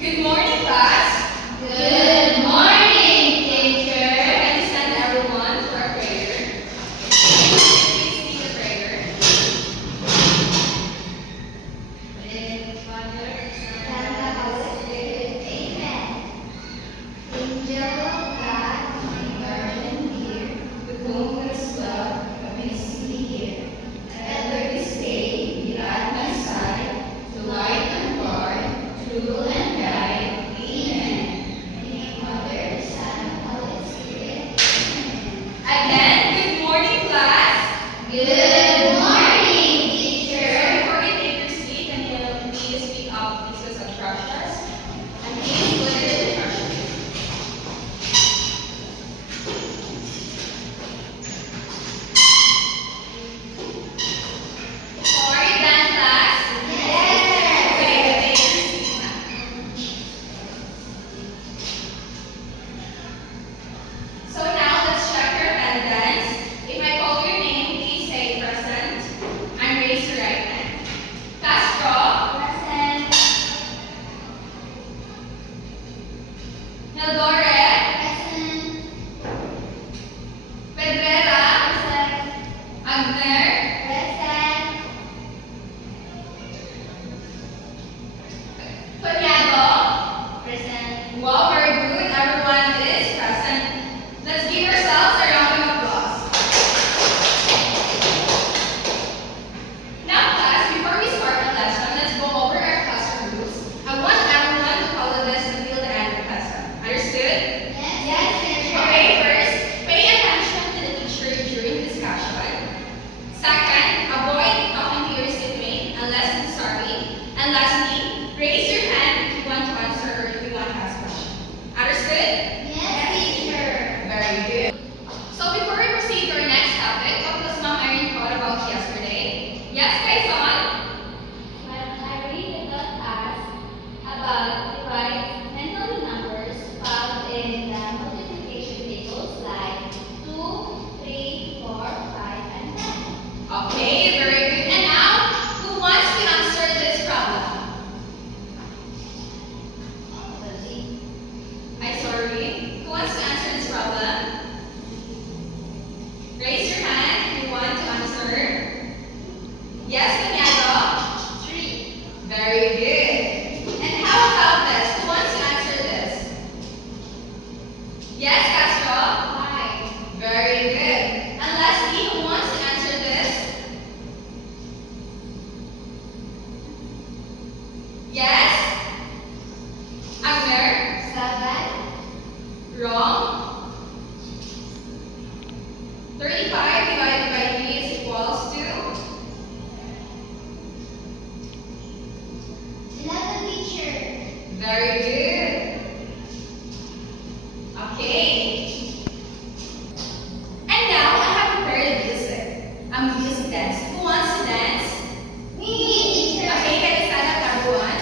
Good morning, class. Good morning, teacher. Can you stand everyone for a prayer? Please lead the prayer. With Father, Son, and Holy Spirit. Amen. Angel of God, my guardian dear, with whom God's love amidst me here. Ever this day be at my side, to light and guard, to rule and guide. Amen. In the name of Father, Son, and Holy Spirit. Amen. Again, good morning, class. Good morning, teacher. Before we take your seat, can you please speak up pieces of precious? And please put it in the trash bin. Are you done, class? Yes. Okay, take your seat now. So now let's check your attendance. If I call your name, please say present and raise your right hand. Castro, Present. Nildore, Present. Pedrera, Present. Agner, Present. Conyado. Present. Wow, very good. Everyone is present. Let's give ourselves a round of applause. Now, class, before we start the lesson, let's go over our classroom rules. I want everyone to follow this until the end of the lesson. Understood? Yes, teacher. Okay, first, pay attention to the teacher during discussion. Second, avoid talking to your seatmate unless necessary. And lastly, raise your hand if you want to answer or if you want to ask questions. Understood? Yes, teacher. Very good. So before we proceed to our next topic, what was Ma'am Irene thought about yesterday? Yes, Kaison? When I read about us about divides mental numbers found in the multiplication tables like 2, 3, 4, 5, and 10. Okay, very good. And now, who wants to answer this problem? I'm sorry. Who wants to answer this problem? Raise your hand if you want to answer. Yes, Conyado? 3. Very good. And how about this? Who wants to answer this? Yes, Castro? 5. Very good. And lastly, who wants to answer this? Yes? Agner? 7. Wrong. 35 divided by 3 is equals to 11, teacher. very good. Okay. And now I have prepared music. A music dance. Who wants to dance? Me, teacher. Okay, can you stand up, everyone?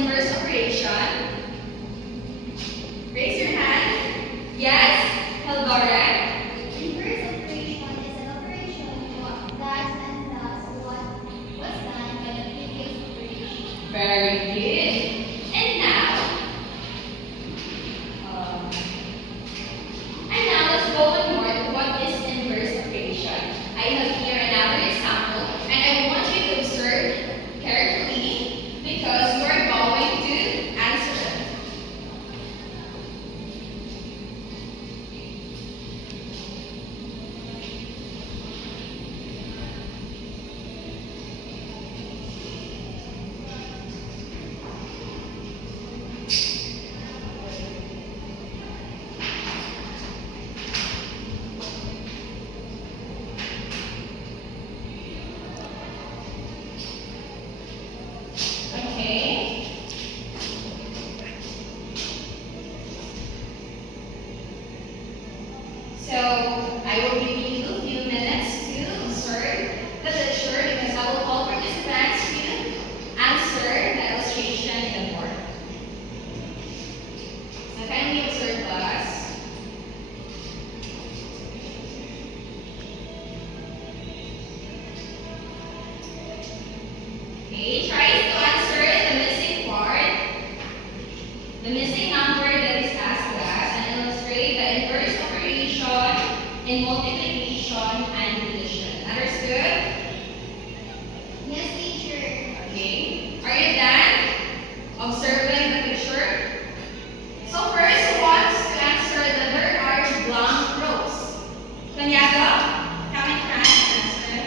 inverse operation? Raise your hand. Yes, Helgora. Inverse operation is an operation that undoes what was done by the previous operation. Very good. And now let's go on more to what is inverse operation. I have here another example, and I want you to observe carefully because you are going to answer it. Okay. So I will give you a few minutes to observe the picture because I will call participants to answer the illustration in the board. So kindly observe us. Okay, try to answer the missing part, the missing number that is asked to us, and illustrate the inverse operation in multiplication and division. Understood? Yes, teacher. Okay. Are you done observing the picture? So first, who wants to answer that there are blank rows? Kanyago, come in front and answer.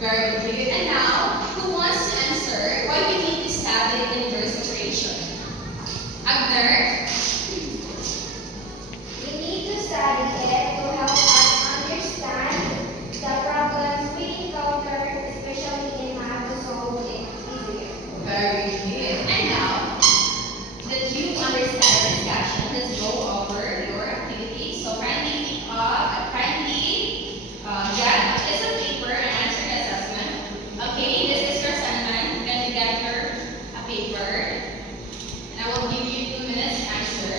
Very good. And now, who wants to answer why we need to study inverse operation? Agner? We need to study it to help us understand the problems we encounter, especially in math, to solve it easier. Very good. And now that you understand the discussion, let's go over your activity. So get a piece of paper and answer the assessment. Okay, this is your assignment. Then you get a paper, and I will give you 2 minutes to answer.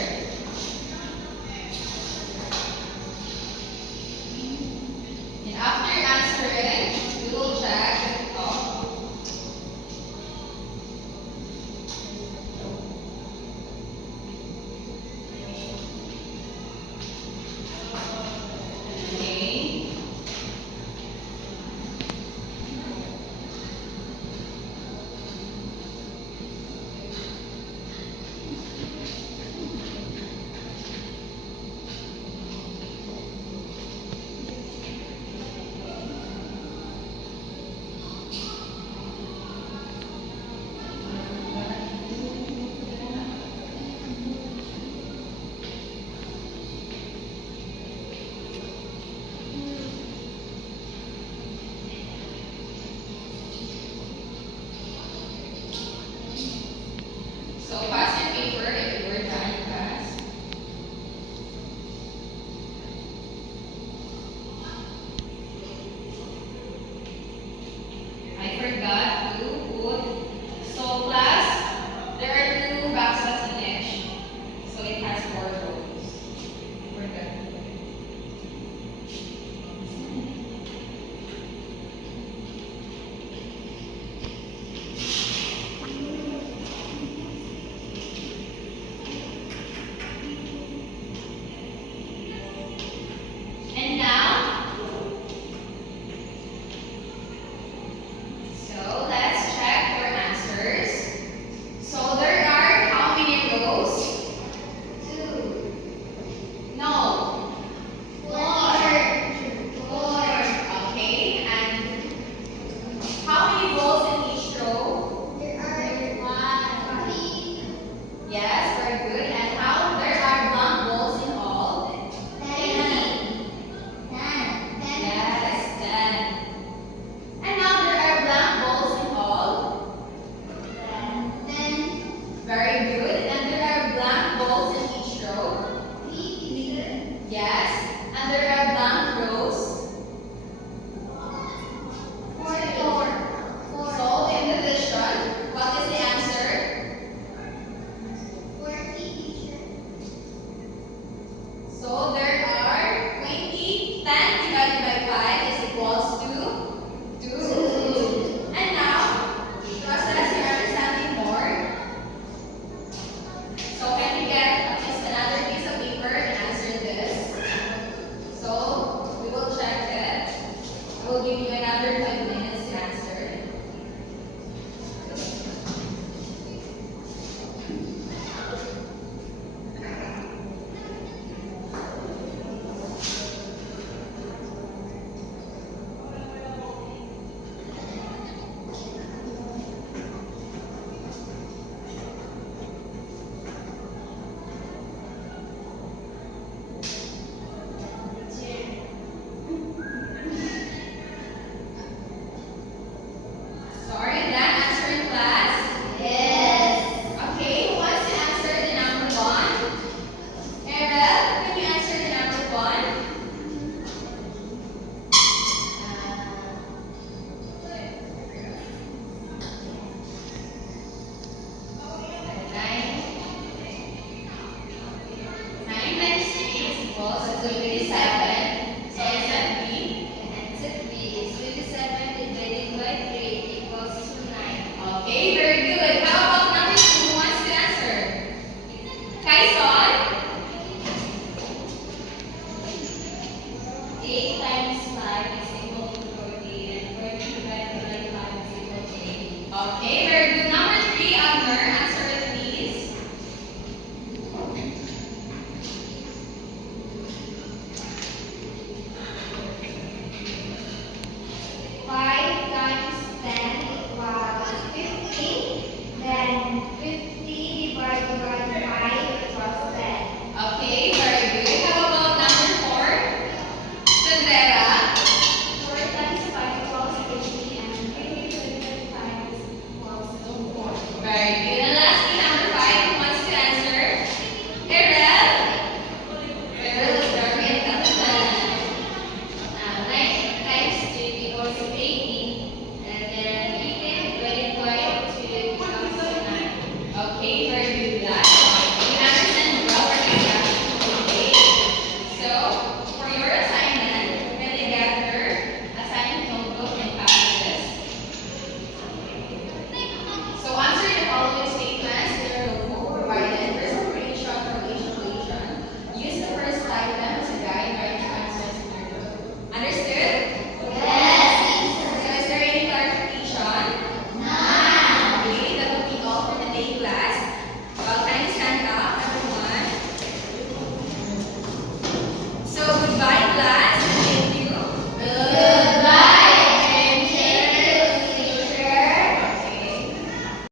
And after answering, we will check. Okay. So pass your paper if you were done, class. I forgot to put. So class, there are 2 boxes in each. So it has 4 rows. I forgot. And now, so let's check your answers. So there are how many rows? 2, No. 4, 4, Okay. And how many rows in each row? there are 3, Yes, very good. And how there are blank rows in all? 10, Yes, 10. And now there are blank balls in all. 10, Very good. And there are blank balls in each row. 3, Yes. And there are blank rows. 4, So in the division, what is the answer? 40. So there are 20. 10 divided by 5 is equals to 2. And now, to assess your understanding more, so can you get at least another piece of paper and answer this? So we will check it. I will give you another 5 minutes to answer. Sorry, that answer in class? Yes. Okay, who wants to answer the number 1? Errol, can you answer the number 1? Nine. 9 times 3 is equals to 27. So is that B? Answer B is 27 divided by 3 equals to 9. Okay, very good. How about number 2? Who wants to answer? Kaison? 8 times 5 is equal to 40 and 40 divided by 5 is equal to 8. Okay,